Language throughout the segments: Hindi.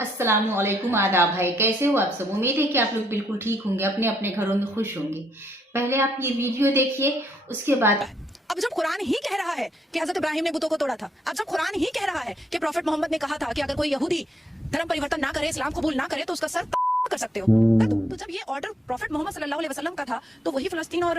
अस्सलामुअलैकुम, आदाब भाई। कैसे हो आप सब? उम्मीद है कि आप लोग बिल्कुल ठीक होंगे, अपने अपने घरों में खुश होंगे। पहले आप ये वीडियो देखिए, उसके बाद अब जब कुरान ही कह रहा है कि हजरत इब्राहिम ने बुतों को तोड़ा था, अब जब कुरान ही कह रहा है कि प्रॉफेट मोहम्मद ने कहा था कि अगर कोई यहूदी धर्म परिवर्तन ना करे, इस्लाम कबूल ना करे तो उसका सर कर सकते हो। तो जब ये ऑर्डर प्रॉफेट मोहम्मद सल्लल्लाहु अलैहि वसल्लम का था तो वही फलस्तीन और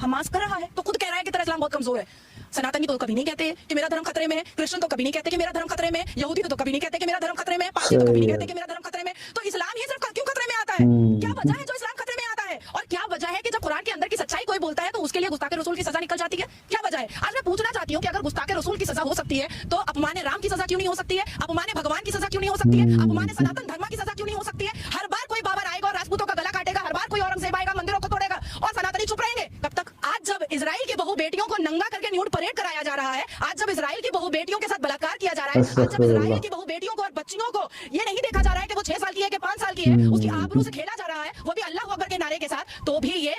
हमास कर रहा है। तो खुद कह रहा है कि तेरा इस्लाम बहुत कमजोर है। सनातनी तो कभी नहीं कहते कि मेरा धर्म खतरे में है, क्रिश्चियन तो कभी नहीं कहते कि मेरा धर्म खतरे में, यहूदी तो कभी नहीं कहते कि मेरा धर्म खतरे में, पारसी तो कभी नहीं कहते कि मेरा धर्म खतरे में। तो इस्लाम ही सिर्फ क्यों खतरे में आता है? क्या वजह है जो इस्लाम खतरे में आता है? और क्या वजह है कि जब कुरान के अंदर की सच्चाई कोई बोलता है तो उसके लिए गुस्ताखे रसूल की सजा निकल जाती है? क्या वजह है? आज मैं पूछना चाहती हूँ कि अगर गुस्ताखे रसूल की सजा हो सकती है तो अपमाने राम की सजा क्यों नहीं हो सकती है? अपमाने भगवान की सजा क्यों नहीं हो सकती है? अपमाने सनातन धर्म की सजा क्यों नहीं हो सकती है? हर बार कोई बाबर आएगा और राजपूतों का गला काटेगा, हर बार कोई औरंगजेब आएगा मंदिरों को तोड़ेगा और सनातनी चुप रहेंगे। कब तक? आज जब इजराइल की बहु बेटियों को नंगा करके न्यूड परेड कराया जा रहा है, आज जब इजराइल की बहु बेटियों के साथ बलात्कार किया जा रहा है, आज जब इजराइल की बहु बेटियों को और बच्चियों को ये नहीं देखा जा रहा है कि वो 6 साल की है कि 5 साल की है, उसकी आबरू से खेला जा रहा है, वो भी अल्लाह अकबर के नारे के साथ, तो भी ये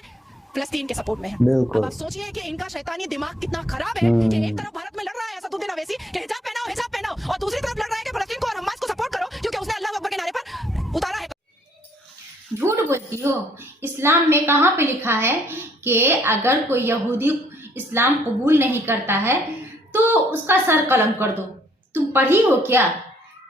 फलस्तीन के सपोर्ट में है। अब आप सोचिए कि इनका शैतानी दिमाग कितना खराब है कि एक तरफ भारत में लड़ रहा है असदुद्दीन अवैसी कि हिजाब पहनाओ, और दूसरी तरफ लड़ रहा है कि फलस्तीन को और हमास को सपोर्ट करो क्योंकि उसने अल्लाह अकबर के नारे पर उतारा है। झूठ बोलती हो। इस्लाम में कहाँ पे लिखा है कि अगर कोई यहूदी इस्लाम कबूल नहीं करता है तो उसका सर कलम कर दो? तुम पढ़ी हो क्या?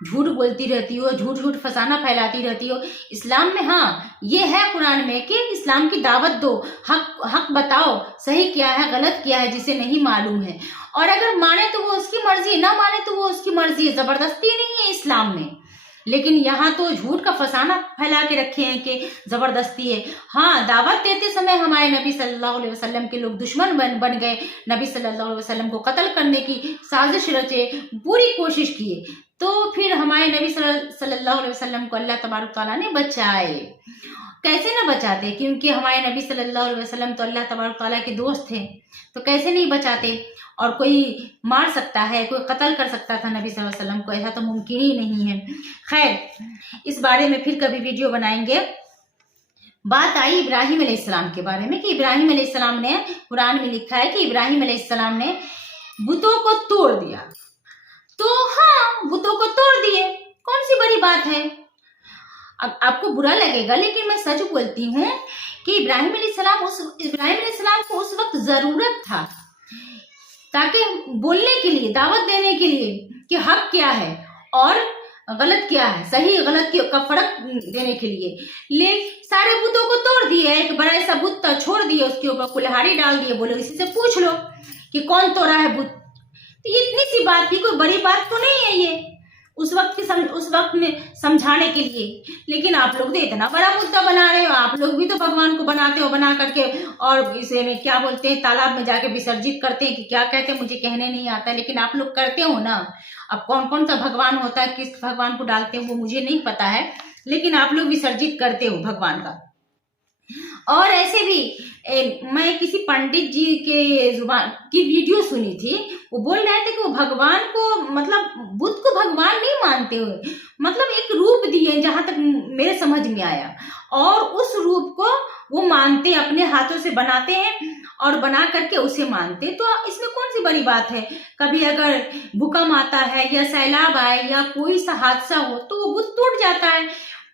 झूठ बोलती रहती हो, झूठ झूठ फसाना फैलाती रहती हो। इस्लाम में हाँ ये है कुरान में कि इस्लाम की दावत दो, हक हक बताओ, सही क्या है गलत क्या है जिसे नहीं मालूम है। और अगर माने तो वो उसकी मर्जी, ना माने तो वो उसकी मर्जी है। जबरदस्ती नहीं है इस्लाम में। लेकिन यहाँ तो झूठ का फसाना फैला के रखे हैं कि जबरदस्ती है। हाँ, दावत देते समय हमारे नबी सल्लल्लाहु अलैहि वसल्लम के लोग दुश्मन बन गए, नबी सल्लल्लाहु अलैहि वसल्लम को कत्ल करने की साजिश रचे, पूरी कोशिश किए, तो फिर हमारे नबी सल्लल्लाहु अलैहि वसल्लम को अल्लाह तबारक तआला ने बचाए। कैसे ना बचाते? क्योंकि हमारे नबी सल्लल्लाहु अलैहि वसल्लम तो अल्लाह तबारक तआला के दोस्त थे, तो कैसे नहीं बचाते। और कोई मार सकता है, कोई कत्ल कर सकता था नबी सल्लल्लाहु अलैहि वसल्लम को? ऐसा तो मुमकिन ही नहीं है। खैर, इस बारे में फिर कभी वीडियो बनाएंगे। बात आई इब्राहिम अलैहिस्सलाम के बारे में कि इब्राहिम अलैहिस्सलाम ने, कुरान में लिखा है कि इब्राहिम अलैहिस्सलाम ने बुतों को तोड़ दिया। तो हाँ, बुतों को तोड़ दिए, कौन सी बड़ी बात है? अब आपको बुरा लगेगा लेकिन मैं सच बोलती हूँ कि इब्राहिम अलैहिस्सलाम को उस वक्त जरूरत था, ताकि बोलने के लिए, दावत देने के लिए कि हक क्या है और गलत क्या है, सही गलत का फर्क देने के लिए। ले सारे बुतों को तोड़ दिए, एक बड़ा सा बुत छोड़ दिए, उसके ऊपर कुल्हाड़ी डाल दिए, बोलो इसी से पूछ लो कि कौन तोड़ा है बुत। तो ये इतनी सी बात थी, कोई बड़ी बात तो नहीं है ये उस वक्त में समझाने के लिए। लेकिन आप लोग तो इतना बड़ा मुद्दा बना रहे हो। आप लोग भी तो भगवान को बनाते हो, बना करके और इसे में क्या बोलते हैं, तालाब में जाके विसर्जित करते हैं कि क्या कहते हैं, मुझे कहने नहीं आता, लेकिन आप लोग करते हो ना। अब कौन कौन सा भगवान होता है, किस भगवान को डालते हो वो मुझे नहीं पता है, लेकिन आप लोग विसर्जित करते हो भगवान का। और ऐसे भी मैं किसी पंडित जी के जुबान की वीडियो सुनी थी, वो बोल रहे थे कि वो भगवान को, मतलब बुद्ध को भगवान नहीं मानते हुए, मतलब एक रूप दिए, जहां तक मेरे समझ में आया, और उस रूप को वो मानते, अपने हाथों से बनाते हैं और बना करके उसे मानते। तो इसमें कौन सी बड़ी बात है? कभी अगर भूकंप आता है या सैलाब आए या कोई सा हादसा हो तो वो बुत टूट जाता है,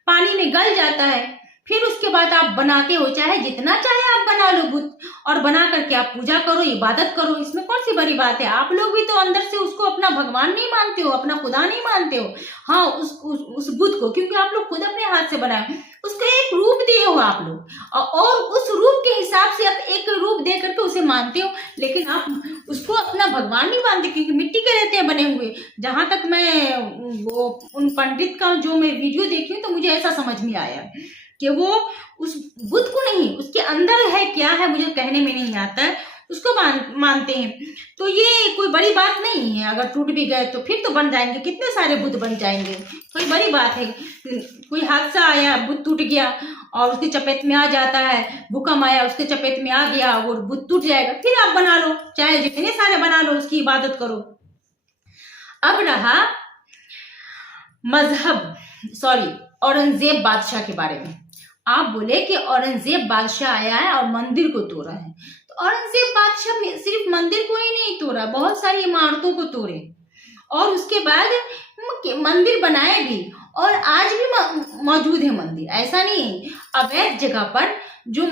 पानी में गल जाता है, फिर उसके बाद आप बनाते हो, चाहे जितना चाहे आप बना लो बुत, और बना करके आप पूजा करो, इबादत करो। इसमें कौन सी बड़ी बात है? आप लोग भी तो अंदर से उसको अपना भगवान नहीं मानते हो, अपना खुदा नहीं मानते हो। हाँ, उस बुत को, क्योंकि आप लोग खुद अपने हाथ से बनाए, उसका एक रूप दिए हो आप लोग, और उस रूप के हिसाब से आप एक रूप दे करके उसे मानते हो, लेकिन आप उसको अपना भगवान नहीं मानते, क्योंकि मिट्टी के रहते हैं बने हुए। जहां तक मैं वो उन पंडित का जो मैं वीडियो देखी हूँ, तो मुझे ऐसा समझ में आया कि वो उस बुद्ध को नहीं, उसके अंदर है क्या है मुझे कहने में नहीं आता है, उसको मानते हैं। तो ये कोई बड़ी बात नहीं है। अगर टूट भी गए तो फिर तो बन जाएंगे, कितने सारे बुद्ध बन जाएंगे, कोई बड़ी बात है? कोई हादसा आया, बुद्ध टूट गया और उसकी चपेट में आ जाता है, भूकंप आया उसके चपेट में आ गया, वो बुद्ध टूट जाएगा, फिर आप बना लो, चाहे जितने सारे बना लो, उसकी इबादत करो। अब रहा औरंगजेब बादशाह के बारे में। आप बोले कि औरंगजेब बादशाह आया है और मंदिर को तोड़ा है, तो औरंगजेब बादशाह सिर्फ मंदिर को ही नहीं तोड़ा, बहुत सारी इमारतों को तोड़े और उसके बाद मंदिर बनाए भी, और आज भी मौजूद है मंदिर, ऐसा नहीं है। अवैध जगह पर जो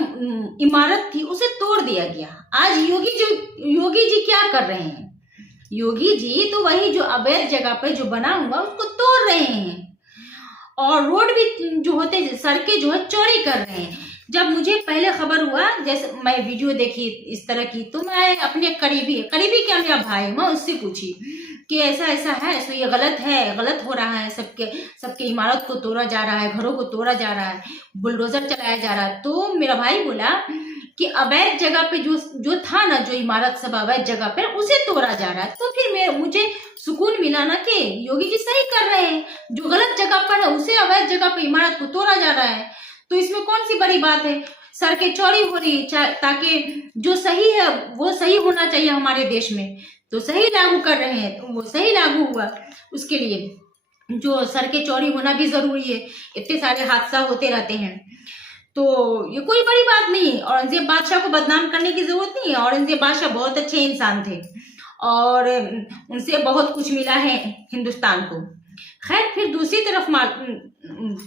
इमारत थी उसे तोड़ दिया गया। आज योगी जी क्या कर रहे हैं? योगी जी तो वही जो अवैध जगह पर जो बना हुआ उसको तोड़ रहे हैं, और रोड भी जो होते, सड़कें जो है चौड़ी कर रहे हैं। जब मुझे पहले खबर हुआ, जैसे मैं वीडियो देखी इस तरह की, तो मैं अपने करीबी क्या, मेरा भाई, मैं उससे पूछी कि ऐसा ऐसा है, तो ये गलत है, गलत हो रहा है, सबके इमारत को तोड़ा जा रहा है, घरों को तोड़ा जा रहा है, बुलडोजर चलाया जा रहा है। तो मेरा भाई बोला कि अवैध जगह पे जो था ना, जो इमारत सब अवैध जगह पे, उसे तोड़ा जा रहा है। तो फिर मुझे सुकून मिला ना कि योगी जी सही कर रहे हैं, जो गलत जगह पर है उसे अवैध जगह पे इमारत को तोड़ा जा रहा है, तो इसमें कौन सी बड़ी बात है? सड़कें चौड़ी हो रही ताकि जो सही है वो सही होना चाहिए हमारे देश में, तो सही लागू कर रहे हैं, तो वो सही लागू हुआ। उसके लिए जो सड़कें चौड़ी होना भी जरूरी है, इतने सारे हादसा होते रहते हैं, तो ये कोई बड़ी बात नहीं। औरंगजेब बादशाह को बदनाम करने की जरूरत नहीं है। औरंगजेब बादशाह बहुत अच्छे इंसान थे और उनसे बहुत कुछ मिला है हिंदुस्तान को। खैर, फिर दूसरी तरफ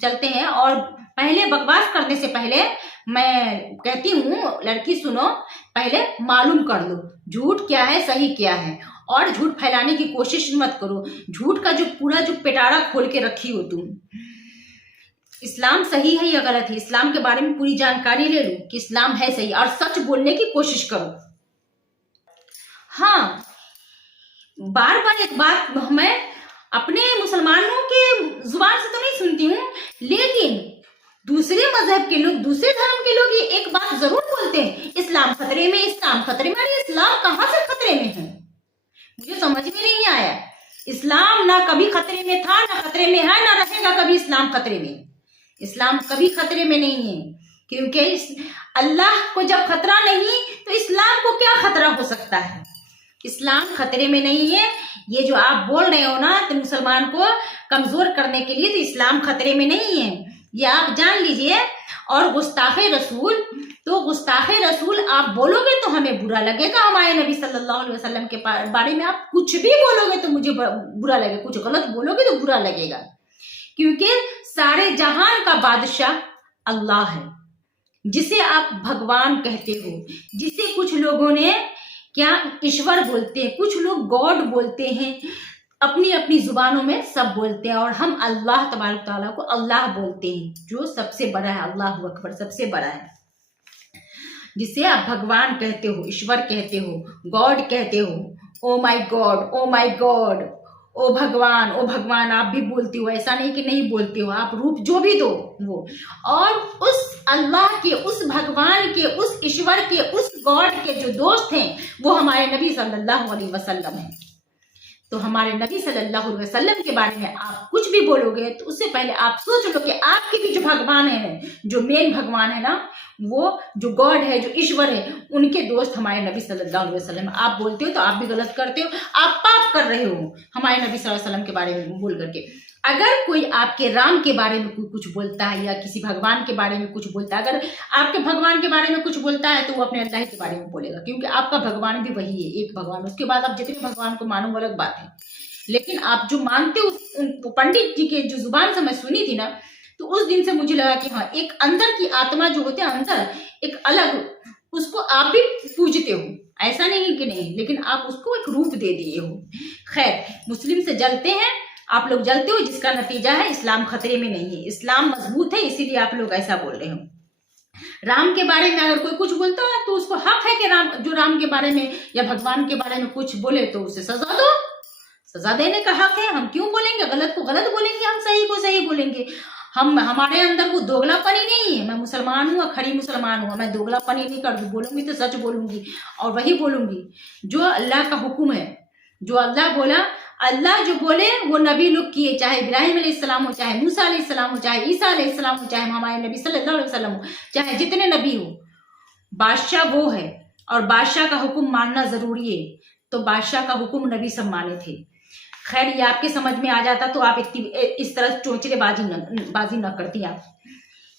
चलते हैं, और पहले बकवास करने से पहले मैं कहती हूँ, लड़की सुनो, पहले मालूम कर लो झूठ क्या है, सही क्या है, और झूठ फैलाने की कोशिश मत करो। झूठ का जो पूरा पिटारा खोल के रखी हो तुम। इस्लाम सही है या गलत है, इस्लाम के बारे में पूरी जानकारी ले लो कि इस्लाम है सही, और सच बोलने की कोशिश करो। हाँ, बार बार एक बात मैं अपने मुसलमानों के जुबान से तो नहीं सुनती हूँ, लेकिन दूसरे मजहब के लोग, दूसरे धर्म के लोग ये एक बात जरूर बोलते हैं, इस्लाम खतरे में, इस्लाम खतरे में। अरे इस्लाम कहाँ से खतरे में है? मुझे समझ में नहीं आया। इस्लाम ना कभी खतरे में था, ना खतरे में है, ना रहेगा कभी इस्लाम खतरे में। इस्लाम कभी खतरे में नहीं है, क्योंकि अल्लाह को जब खतरा नहीं, तो इस्लाम को क्या खतरा हो सकता है? इस्लाम खतरे में नहीं है। ये जो आप बोल रहे हो ना, तो मुसलमान को कमजोर करने के लिए, तो इस्लाम खतरे में नहीं है, ये आप जान लीजिए। और गुस्ताखे रसूल, तो गुस्ताखे रसूल आप बोलोगे तो हमें बुरा लगेगा। हमारे नबी सल्लल्लाहु अलैहि वसल्लम के बारे में आप कुछ भी बोलोगे तो मुझे बुरा लगेगा, कुछ गलत बोलोगे तो बुरा लगेगा, क्योंकि सारे जहान का बादशाह अल्लाह है, जिसे आप भगवान कहते हो, जिसे कुछ लोगों ने क्या ईश्वर बोलते हैं, कुछ लोग गॉड बोलते हैं, अपनी अपनी जुबानों में सब बोलते हैं, और हम अल्लाह तबारक तआला को अल्लाह बोलते हैं, जो सबसे बड़ा है, अल्लाह अकबर सबसे बड़ा है, जिसे आप भगवान कहते हो, ईश्वर कहते हो, गॉड कहते हो। Oh my god, oh my god, oh भगवान आप भी बोलते हो, ऐसा नहीं कि नहीं बोलते हो, आप रूप जो भी दो वो। और उस अल्लाह के, उस भगवान के, उस ईश्वर के, उस गॉड के जो दोस्त हैं, वो हमारे नबी सल्लल्लाहु अलैहि वसल्लम हैं। तो हमारे नबी सल्लल्लाहु अलैहि वसल्लम के बारे में आप कुछ भी बोलोगे तो उससे पहले आप सोच लो कि आपके भी जो भगवान है, जो मेन भगवान है ना, वो जो गॉड है, जो ईश्वर है, उनके दोस्त हमारे नबी सल्लल्लाहु अलैहि वसल्लम। आप बोलते हो तो आप भी गलत करते हो, आप पाप कर रहे हो हमारे नबी सल्लल्लाहु अलैहि वसल्लम के बारे में बोल करके। अगर कोई आपके राम के बारे में कुछ बोलता है, या किसी भगवान के बारे में कुछ बोलता है, अगर आपके भगवान के बारे में कुछ बोलता है, तो वो अपने अल्लाह के बारे में बोलेगा, क्योंकि आपका भगवान भी वही है, एक भगवान। उसके बाद आप जितने भगवान को मानो अलग बात है, लेकिन आप जो मानते हो, पंडित जी के जो जुबान से मैं सुनी थी ना, तो उस दिन से मुझे लगा कि हाँ, एक अंदर की आत्मा जो होती है, अंदर एक अलग, उसको आप भी पूजते हो, ऐसा नहीं कि नहीं, लेकिन आप उसको एक रूप दे दिए हो। खैर, मुस्लिम से जलते हैं आप लोग, जलते हो, जिसका नतीजा है इस्लाम खतरे में नहीं है, इस्लाम मजबूत है, इसीलिए आप लोग ऐसा बोल रहे हो। राम के बारे में अगर कोई कुछ बोलता है तो उसको हक है कि राम के बारे में या भगवान के बारे में कुछ बोले तो उसे सजा दो, सजा देने का हक है। हम क्यों बोलेंगे? गलत को गलत बोलेंगे, हम सही को सही बोलेंगे। हमारे अंदर वो दोगलापनी नहीं है। मैं मुसलमान हूँ, खड़ी मुसलमान हूँ, मैं दोगलापनी नहीं कर दूँ, बोलूंगी तो सच बोलूंगी, और वही बोलूंगी जो अल्लाह का हुक्म है, जो अल्लाह बोला, अल्लाह जो बोले वो नबी लोग किए, चाहे इब्राहिम अलैहिस्सलाम हो, चाहे मूसा अलैहिस्सलाम हो, चाहे ईसा अलैहिस्सलाम हो, चाहे हमारे नबी सल्लल्लाहु अलैहि वसल्लम हो, चाहे जितने नबी हो, बादशाह वो है, और बादशाह का हुक्म मानना जरूरी है। तो बादशाह का हुक्म नबी सब माने थे। खैर, ये आपके समझ में आ जाता तो आप इस तरह चोंचलेबाजी न करती। आप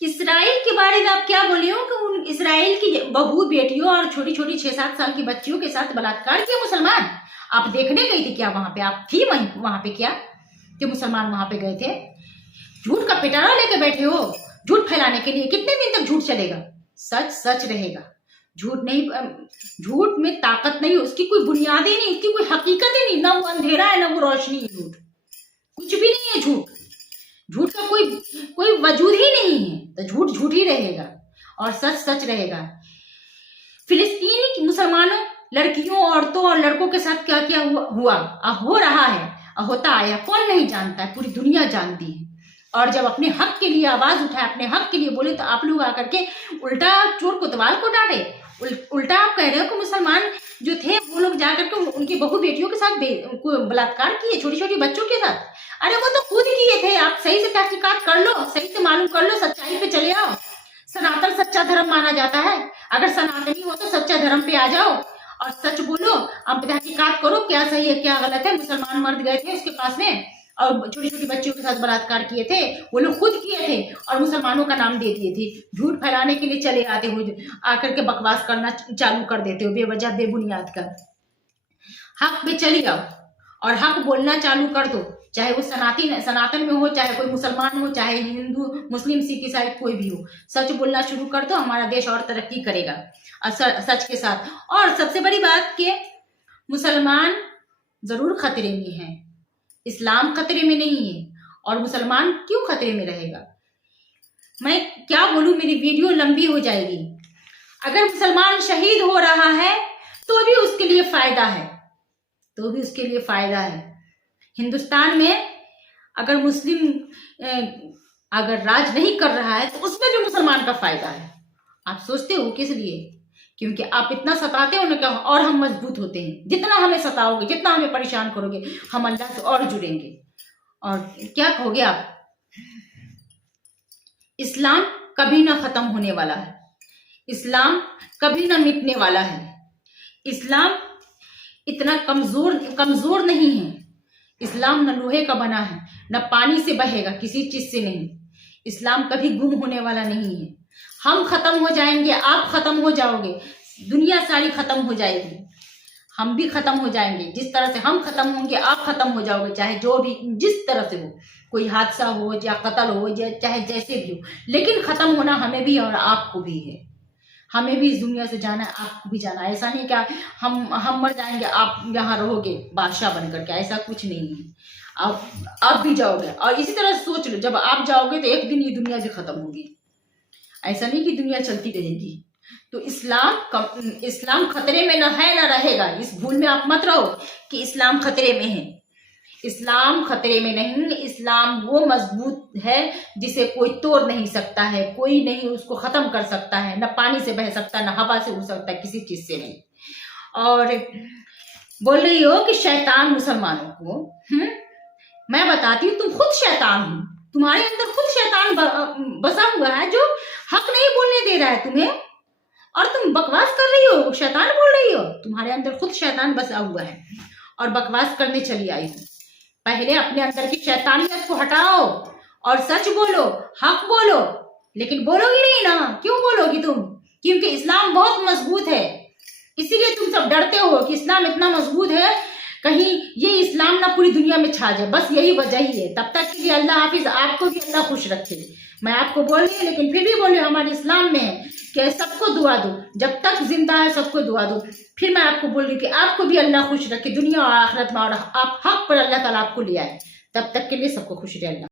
इसराइल के बारे में आप क्या बोली हो कि उन इसराइल की बहू बेटियों और छोटी छोटी 6-7 साल की बच्चियों के साथ बलात्कार किया मुसलमान? आप देखने गई थी क्या वहां पे? आप थी वहां पे क्या कि मुसलमान वहां पे गए थे? झूठ का पिटारा लेके बैठे हो झूठ फैलाने के लिए। कितने दिन तक झूठ चलेगा? सच सच रहेगा, झूठ नहीं, झूठ में ताकत नहीं, उसकी कोई बुनियाद ही नहीं, उसकी कोई हकीकत ही नहीं, ना वो अंधेरा है ना वो रोशनी है। झूठ कुछ भी नहीं है। झूठ का कोई वजूद ही नहीं है। तो झूठ झूठ ही रहेगा और सच सच रहेगा। फिलिस्तीन की मुसलमानों, लड़कियों, औरतों और लड़कों के साथ क्या क्या हुआ हो रहा है, होता आया, कौन नहीं जानता है, पूरी दुनिया जानती है। और जब अपने हक के लिए आवाज उठाए, अपने हक के लिए बोले, तो आप लोग आकर के उल्टा चोर कोतवाल को डांटे। उल्टा आप कह रहे हो कि मुसलमान जो थे वो लोग जाकर के उनकी बहू बेटियों के साथ बलात्कार किए, छोटी छोटी बच्चों के साथ। अरे वो तो खुद किए थे। आप सही से तहकीकात कर लो, सही से मालूम कर लो, सच्चाई पे चले आओ। सनातन सच्चा धर्म माना जाता है। अगर सनातनी हो तो सच्चा धर्म पे आ जाओ और सच बोलो। अब तहकीकात करो, क्या सही है क्या गलत है। मुसलमान मर्द गए थे उसके पास में और छोटी छोटी बच्चियों के साथ बलात्कार किए थे, वो लोग खुद किए थे और मुसलमानों का नाम दे दिए थे। झूठ फैलाने के लिए चले आते हो, आकर के बकवास करना चालू कर देते हो बेवजह बेबुनियाद का। हक पे चली आओ और हक बोलना चालू कर दो, चाहे वो सनातन में हो, चाहे कोई मुसलमान हो, चाहे हिंदू मुस्लिम सिख ईसाई कोई भी हो। सच बोलना शुरू कर दो, हमारा देश और तरक्की करेगा सच के साथ। और सबसे बड़ी बात कि मुसलमान जरूर खतरे में है, इस्लाम खतरे में नहीं है। और मुसलमान क्यों खतरे में रहेगा? मैं क्या बोलूं, मेरी वीडियो लंबी हो जाएगी। अगर मुसलमान शहीद हो रहा है तो भी उसके लिए फायदा है, तो भी उसके लिए फायदा है। हिंदुस्तान में अगर मुस्लिम अगर राज नहीं कर रहा है तो उसमें भी मुसलमान का फायदा है। आप सोचते हो किस लिए? क्योंकि आप इतना सताते हो ना क्या, और हम मजबूत होते हैं। जितना हमें सताओगे, जितना हमें परेशान करोगे, हम अल्लाह से और जुड़ेंगे। और क्या कहोगे आप? इस्लाम कभी ना खत्म होने वाला है, इस्लाम कभी ना मिटने वाला है। इस्लाम इतना कमजोर नहीं है। इस्लाम न लोहे का बना है, न पानी से बहेगा, किसी चीज से नहीं। इस्लाम कभी गुम होने वाला नहीं है। हम खत्म हो जाएंगे, आप खत्म हो जाओगे, दुनिया सारी खत्म हो जाएगी, हम भी खत्म हो जाएंगे। जिस तरह से हम खत्म होंगे आप खत्म हो जाओगे, चाहे जो भी जिस तरह से हो, कोई हादसा हो या कत्ल हो या चाहे जैसे भी हो, लेकिन खत्म होना हमें भी और आपको भी है। हमें भी इस दुनिया से जाना है, आपको भी जाना है। ऐसा नहीं क्या हम मर जाएंगे, आप यहाँ रहोगे बादशाह बन करके, ऐसा कुछ नहीं है। आप भी जाओगे। और इसी तरह सोच लो, जब आप जाओगे तो एक दिन ये दुनिया भी खत्म होगी। ऐसा नहीं कि दुनिया चलती रहेगी। तो इस्लाम खतरे में न है, न रहेगा। इस भूल में आप मत रहो कि इस्लाम खतरे में है। इस्लाम खतरे में नहीं, इस्लाम वो मजबूत है जिसे कोई तोड़ नहीं सकता है, कोई नहीं उसको खत्म कर सकता है, न पानी से बह सकता, न हवा से उड़ सकता है, किसी चीज से नहीं। और बोल रही हो कि शैतान मुसलमानों को, मैं बताती हूँ, तुम खुद शैतान हो। तुम्हारे अंदर खुद शैतान बसा हुआ है जो हक नहीं बोलने दे रहा है तुम्हें, और तुम बकवास कर रही हो, शैतान बोल रही हो। तुम्हारे अंदर खुद शैतान बसा हुआ है और बकवास करने चली आई हो। पहले अपने अंदर की शैतानियत को हटाओ और सच बोलो, हक बोलो। लेकिन बोलोगी नहीं ना, क्यों बोलोगी तुम? क्योंकि इस्लाम बहुत मजबूत है, इसीलिए तुम सब डरते हो कि इस्लाम इतना मजबूत है, कहीं ये इस्लाम ना पूरी दुनिया में छा जाए। बस यही वजह ही है। तब तक के लिए अल्लाह हाफिज, आपको भी अल्लाह खुश रखे। मैं आपको बोल रही हूँ, लेकिन फिर भी बोले हमारे इस्लाम में है कि सबको दुआ दो, जब तक जिंदा है सबको दुआ दो। फिर मैं आपको बोल रही हूँ कि आपको भी अल्लाह खुश रखे दुनिया और आखिरत में, और आप हक पर अल्लाह ताला आपको ले आए। तब तक के लिए सबको खुश रहे अल्लाह।